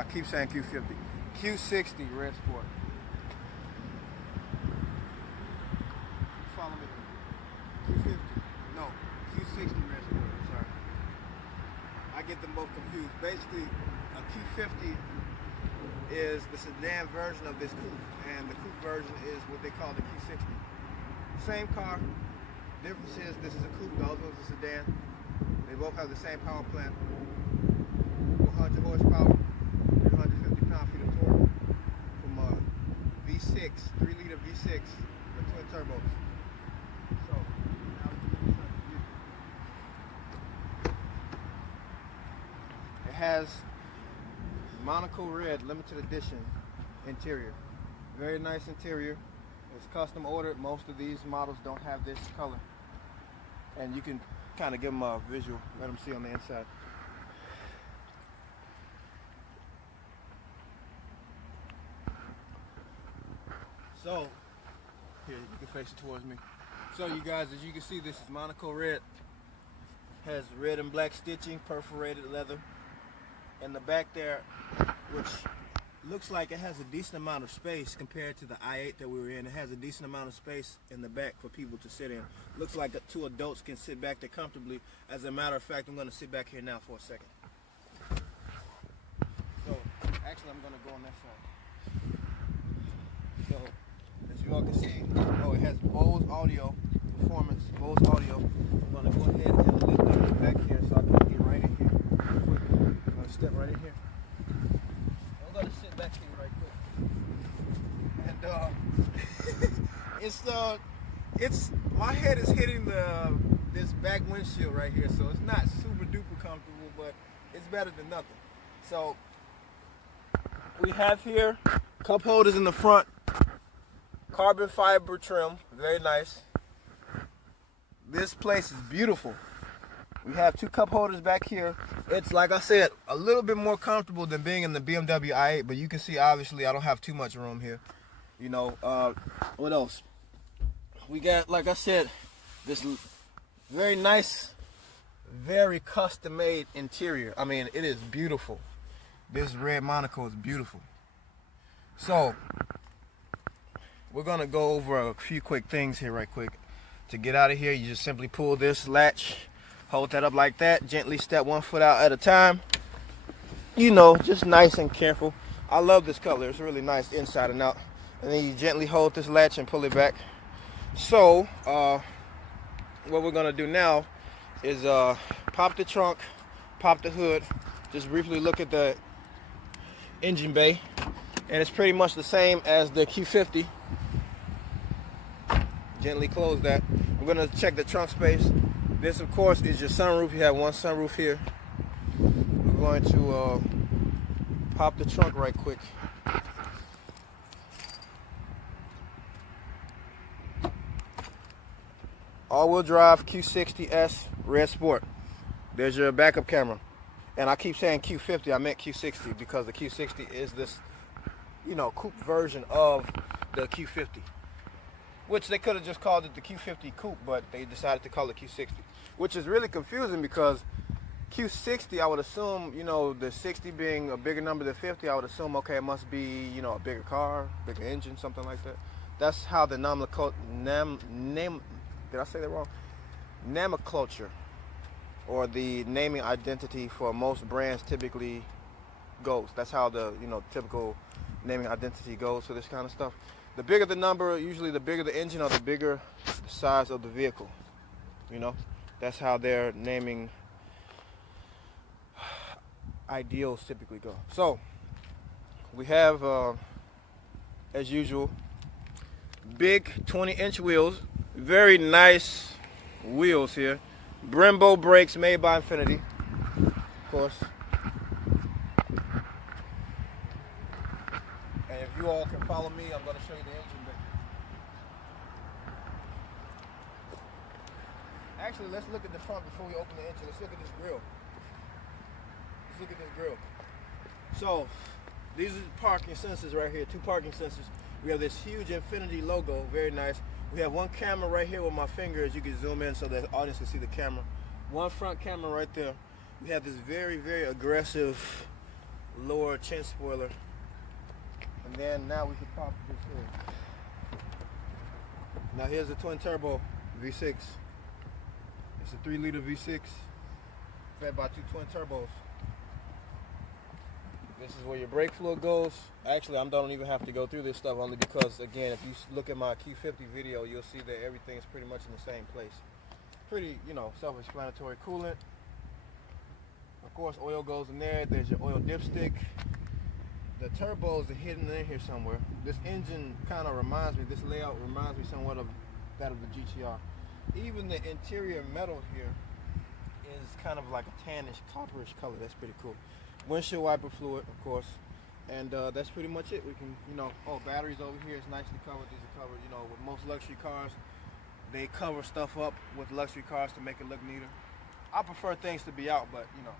I keep saying Q50. Q60 Red Sport. Follow me. Q50. No, Q60 Red Sport. I'm sorry. I get them both confused. Basically, a Q50 is the sedan version of this coupe, and the coupe version is what they call the Q60. Same car. Difference is this is a coupe, the other one's a sedan. They both have the same power plant. 100 horsepower, 350 pound-feet of torque from a V6, 3-liter V6 with twin turbos. So, now it has Monaco Red limited edition interior. Very nice interior. It's custom ordered. Most of these models don't have this color. And you can kind of give them a visual, let them see on the inside. So, here, you can face it towards me. So you guys, as you can see, this is Monaco Red. Has red and black stitching, perforated leather. In the back there, which looks like it has a decent amount of space compared to the i8 that we were in. It has a decent amount of space in the back for people to sit in. Looks like two adults can sit back there comfortably. As a matter of fact, I'm going to sit back here now for a second. So, actually, I'm going to go on that side. So, as you all can see, oh, it has Bose audio, performance, Bose audio. I'm going to go ahead and lift up the back here so I can get right in here. I'm going to step right in here. I'm going to sit back here right quick. And it's my head is hitting this back windshield right here, so it's not super duper comfortable, but it's better than nothing. So we have here cup holders in the front, carbon fiber trim, very nice. This place is beautiful. We have two cup holders back here. It's, like I said, a little bit more comfortable than being in the BMW i8, but you can see obviously I don't have too much room here. You know, what else? We got, like I said, this very nice, very custom-made interior. I mean, it is beautiful. This red Monaco is beautiful. So, we're gonna go over a few quick things here right quick. To get out of here, you just simply pull this latch, hold that up like that, gently step 1 foot out at a time. You know, just nice and careful. I love this color, it's really nice inside and out. And then you gently hold this latch and pull it back. So, what we're gonna do now is pop the trunk, pop the hood, just briefly look at the engine bay. And it's pretty much the same as the Q50. Gently close that. We're gonna check the trunk space. This, of course, is your sunroof. You have one sunroof here. We're going to pop the trunk right quick. All-wheel drive Q60S Red Sport. There's your backup camera. And I keep saying Q50, I meant Q60 because the Q60 is this, you know, coupe version of the Q50. Which they could have just called it the Q50 coupe, but they decided to call it Q60. Which is really confusing because Q60, I would assume, you know, the 60 being a bigger number than 50, I would assume, okay, it must be, you know, a bigger car, bigger engine, something like that. That's how the did I say that wrong? Nomenclature, or the naming identity for most brands typically goes. That's how the, you know, typical naming identity goes for this kind of stuff. The bigger the number, usually the bigger the engine or the bigger the size of the vehicle. You know, that's how their naming ideals typically go. So we have, as usual, big 20-inch wheels. Very nice wheels here. Brembo brakes made by Infiniti, of course. And if you all can follow me, I'm going to show you the engine bay. Actually, let's look at the front before we open the engine. Let's look at this grill. Let's look at this grill. So, these are the parking sensors right here, 2 parking sensors. We have this huge Infiniti logo, very nice. We have one camera right here with my finger, as you can zoom in so the audience can see the camera. One front camera right there. We have this very, very aggressive lower chin spoiler. And then now we can pop this here. Now here's the twin turbo V6. It's a 3-liter V6 fed by 2 twin turbos. This is where your brake fluid goes. Actually, I don't even have to go through this stuff only because, again, if you look at my Q50 video, you'll see that everything is pretty much in the same place. Pretty, you know, self-explanatory. Coolant. Of course, oil goes in there. There's your oil dipstick. The turbos are hidden in here somewhere. This engine kind of reminds me, this layout reminds me somewhat of that of the GTR. Even the interior metal here is kind of like a tannish, copperish color. That's pretty cool. Windshield wiper fluid, of course. And that's pretty much it. We can, you know, batteries over here is nicely covered. These are covered, you know, with most luxury cars. They cover stuff up with luxury cars to make it look neater. I prefer things to be out, but, you know,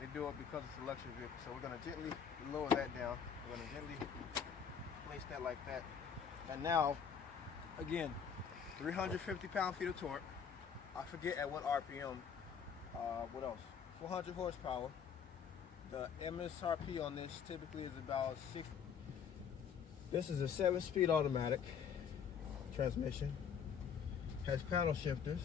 they do it because it's a luxury vehicle. So we're going to gently lower that down. We're going to gently place that like that. And now, again, 350 pound-feet of torque. I forget at what RPM. What else? 400 horsepower. The MSRP on this typically is about 60. This is a 7-speed automatic transmission. Has paddle shifters.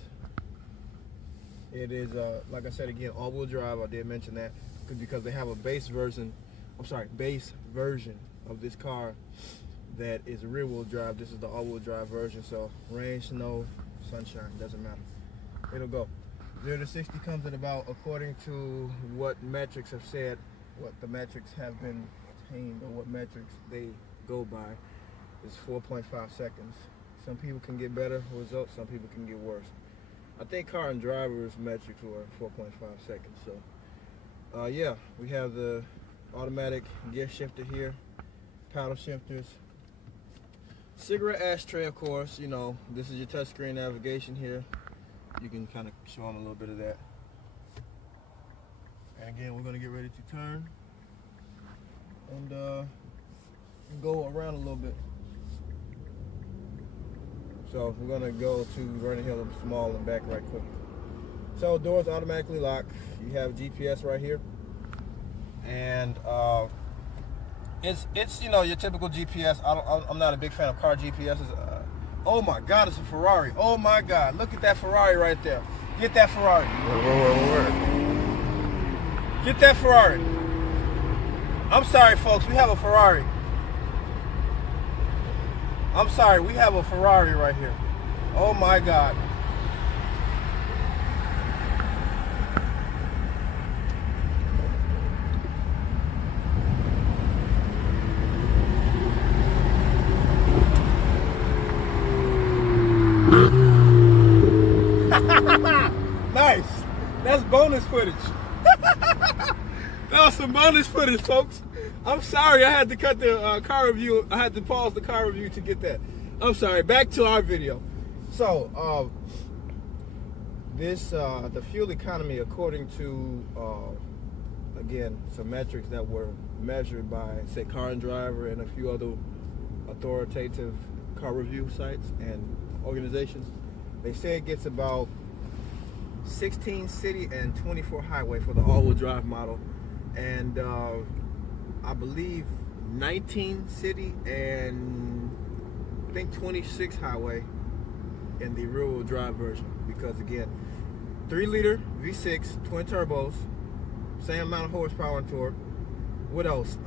It is, like I said again, all-wheel drive. I did mention that because they have a base version of this car that is rear-wheel drive. This is the all-wheel drive version. So rain, snow, sunshine, doesn't matter. It'll go. 0 to 60 comes in about, according to what metrics have said, what the metrics have been attained, or what metrics they go by, is 4.5 seconds. Some people can get better results, some people can get worse. I think car and driver's metrics were 4.5 seconds. So, yeah, we have the automatic gear shifter here, paddle shifters, cigarette ashtray, of course. You know, this is your touchscreen navigation here. You can kind of show them a little bit of that. And again, we're going to get ready to turn and go around a little bit. So we're going to go to Vernon Hill Mall and back right quick. So doors automatically lock. You have GPS right here. And it's you know, your typical GPS. I'm not a big fan of car GPSs. Oh my God, it's a Ferrari. Oh my God, look at that Ferrari right there. Get that Ferrari. Where? Get that Ferrari. I'm sorry, folks, we have a Ferrari. I'm sorry, we have a Ferrari right here. Oh my God. Nice. That's bonus footage. That was some bonus footage, folks. I'm sorry, I had to cut the car review. I had to pause the car review to get that. I'm sorry. Back to our video. So, the fuel economy, according to again, some metrics that were measured by, say, Car and Driver and a few other authoritative car review sites and organizations, they say it gets about 16 city and 24 highway for the all-wheel drive model, and I believe 19 city and I think 26 highway in the rear-wheel drive version. Because again, 3-liter V6 twin turbos, same amount of horsepower and torque. What else?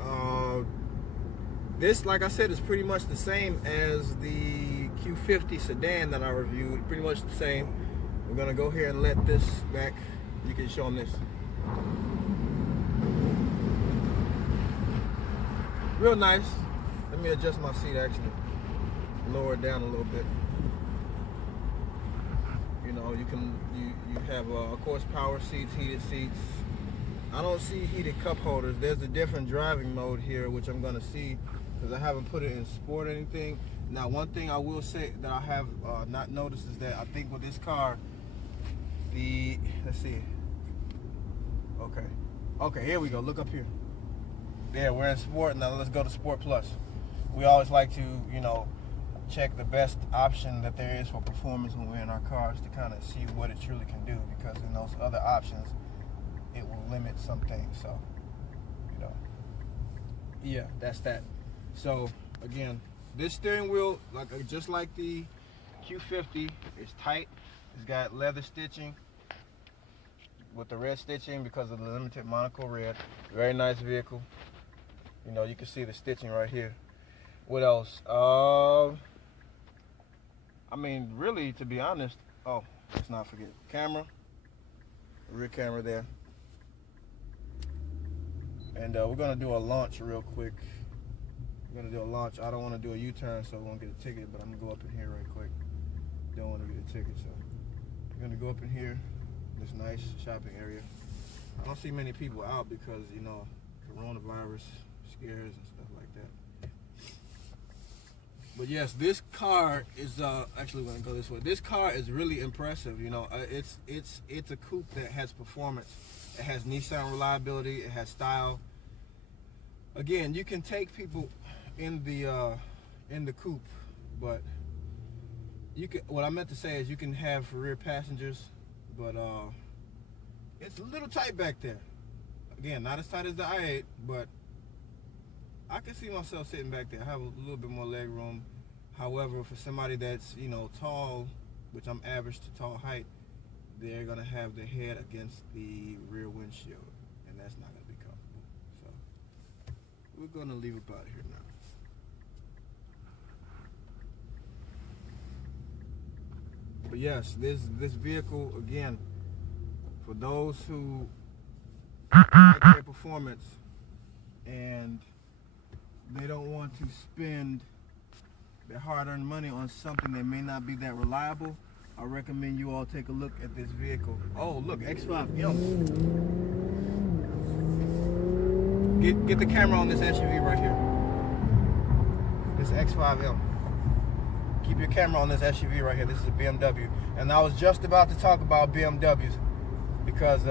This, like I said, is pretty much the same as the Q50 sedan that I reviewed. Pretty much the same. We're gonna go here and let this back. You can show them this. Real nice. Let me adjust my seat, actually. Lower it down a little bit. You know, you have of course power seats, heated seats. I don't see heated cup holders. There's a different driving mode here, which I'm gonna see because I haven't put it in sport or anything. Now, one thing I will say that I have not noticed is that I think with this car, let's see. Okay, here we go. Look up here. There, we're in sport. Now let's go to Sport Plus. We always like to, you know, check the best option that there is for performance when we're in our cars to kind of see what it truly can do, because in those other options, it will limit some things. So, you know. Yeah, that's that. So again, this steering wheel, just like the Q50, is tight. It's got leather stitching with the red stitching because of the limited Monaco Red. Very nice vehicle. You know, you can see the stitching right here. What else? I mean, really, to be honest, oh, let's not forget camera, rear camera there. And we're gonna do a launch real quick. We're gonna do a launch. I don't want to do a U-turn, so I won't get a ticket, but I'm gonna go up in here right quick. Don't want to get a ticket, so we're gonna go up in here, this nice shopping area. I don't see many people out because, you know, coronavirus scares and stuff like that. But yes, this car is actually gonna go this way. This car is really impressive. You know, it's a coupe that has performance. It has Nissan reliability. It has style. Again, you can take people in the coupe, but you can. What I meant to say is you can have rear passengers, but it's a little tight back there. Again, not as tight as the i8, but I can see myself sitting back there. I have a little bit more leg room. However, for somebody that's, you know, tall, which I'm average to tall height, they're gonna have their head against the rear windshield, and that's not gonna be comfortable. So we're gonna leave up out of here now. But yes, this vehicle, again, for those who like their performance and they don't want to spend their hard-earned money on something that may not be that reliable, I recommend you all take a look at this vehicle. Oh, look, X5M. Get the camera on this SUV right here. This X5M. Keep your camera on this SUV right here. This is a BMW. And I was just about to talk about BMWs because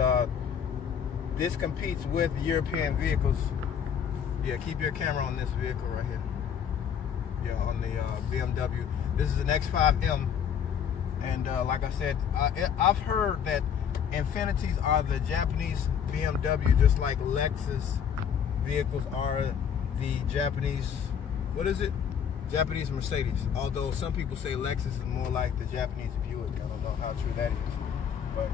this competes with European vehicles. Yeah, keep your camera on this vehicle right here. Yeah, on the BMW. This is an X5M. And like I said, I've heard that Infinitis are the Japanese BMW, just like Lexus vehicles are the Japanese, what is it? Japanese Mercedes. Although some people say Lexus is more like the Japanese Buick. I don't know how true that is. But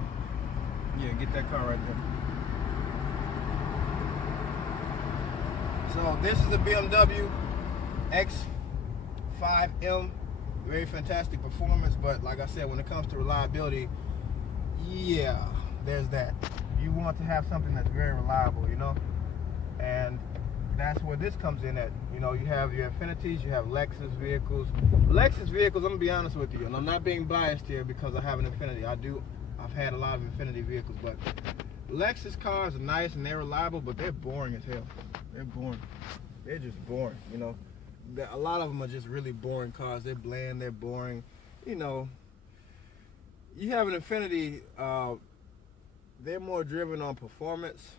yeah, get that car right there. So this is a BMW X5M. Very fantastic performance, but like I said, when it comes to reliability, yeah, there's that. You want to have something that's very reliable, you know? And that's where this comes in at. You know, you have your Infinitis, you have Lexus vehicles. Lexus vehicles, I'm gonna be honest with you, and I'm not being biased here because I have an Infiniti. I've had a lot of Infiniti vehicles, but Lexus cars are nice and they're reliable, but they're boring as hell. They're boring. They're just boring, you know? A lot of them are just really boring cars. They're bland, they're boring. You know, you have an Infiniti, they're more driven on performance.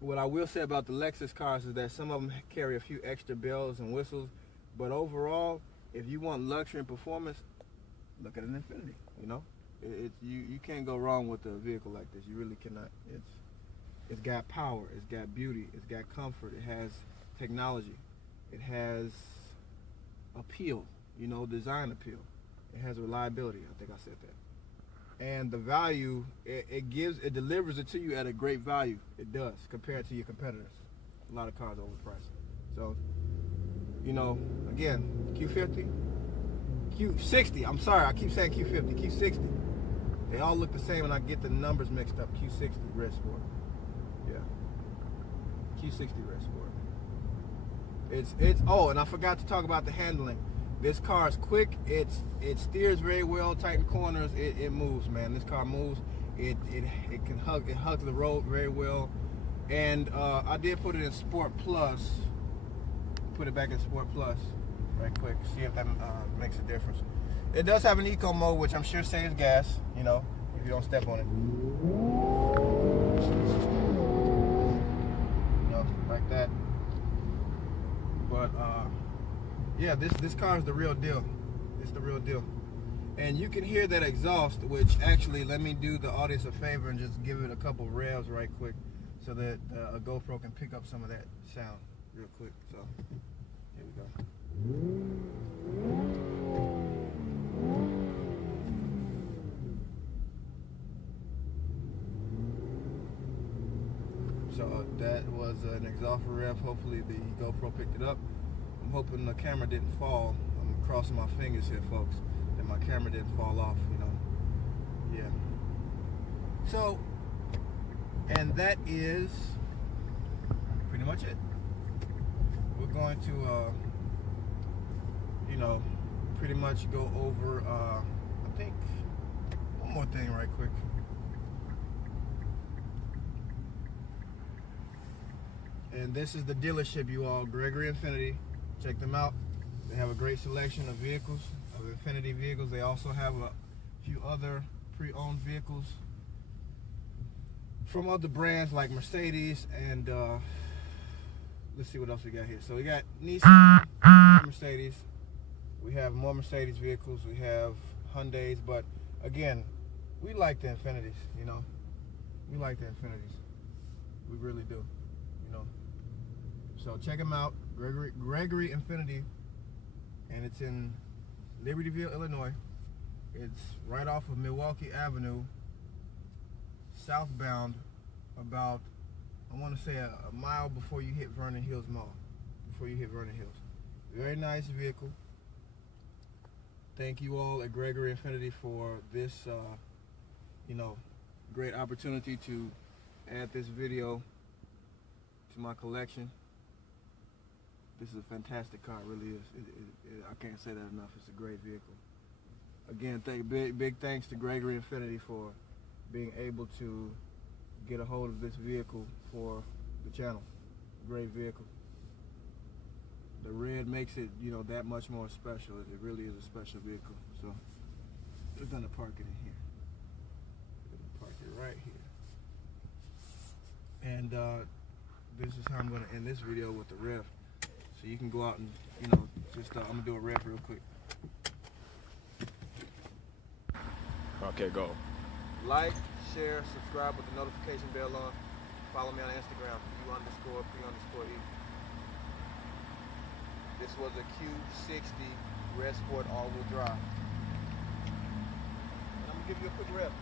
What I will say about the Lexus cars is that some of them carry a few extra bells and whistles, but overall, if you want luxury and performance, look at an Infiniti. You know, you can't go wrong with a vehicle like this. You really cannot. It's got power, it's got beauty, it's got comfort, it has technology. It has appeal, you know, design appeal. It has reliability. I think I said that. And the value, it delivers it to you at a great value. It does, compared to your competitors. A lot of cars are overpriced. So, you know, again, Q50, Q60. I'm sorry, I keep saying Q50, Q60. They all look the same, and I get the numbers mixed up. Q60 Red Sport. Yeah. Q60 Red Sport. Oh, and I forgot to talk about the handling. This car is quick. It steers very well, tighten corners. It moves, man. This car moves. It hugs the road very well. And I did put it in Sport Plus. Put it back in Sport Plus, right quick. See if that makes a difference. It does have an eco mode, which I'm sure saves gas. You know, if you don't step on it. You know, like that. But yeah, this car is the real deal. It's the real deal. And you can hear that exhaust, which actually, let me do the audience a favor and just give it a couple revs right quick so that a GoPro can pick up some of that sound. real quick. So here we go. So that was an exhaust rev. Hopefully the GoPro picked it up. I'm hoping the camera didn't fall. I'm crossing my fingers here, folks, that my camera didn't fall off, you know. Yeah. So, and that is pretty much it. We're going to, you know, pretty much go over, I think, one more thing right quick. And this is the dealership, you all, Gregory Infiniti. Check them out. They have a great selection of vehicles, of Infiniti vehicles. They also have a few other pre-owned vehicles from other brands like Mercedes and let's see what else we got here. So we got Nissan, Mercedes. We have more Mercedes vehicles. We have Hyundais, but again, we like the Infinitis, you know. We like the Infinitis. We really do, you know. So check them out, Gregory Infiniti, and it's in Libertyville, Illinois. It's right off of Milwaukee Avenue, southbound, about, I want to say a mile before you hit Vernon Hills Mall. Before you hit Vernon Hills. Very nice vehicle. Thank you all at Gregory Infiniti for this, you know, great opportunity to add this video to my collection. This is a fantastic car, it really is. I can't say that enough. It's a great vehicle. Again, big thanks to Gregory Infiniti for being able to get a hold of this vehicle for the channel. Great vehicle. The red makes it, you know, that much more special. It really is a special vehicle. So we're gonna park it in here. We're gonna park it right here. And this is how I'm gonna end this video with the rev. So you can go out and, you know, just I'm gonna do a rev real quick. Okay, go. Like, share, subscribe with the notification bell on. Follow me on Instagram, U_P_E. This was a Q60 Red Sport all-wheel drive. And I'm gonna give you a quick rev.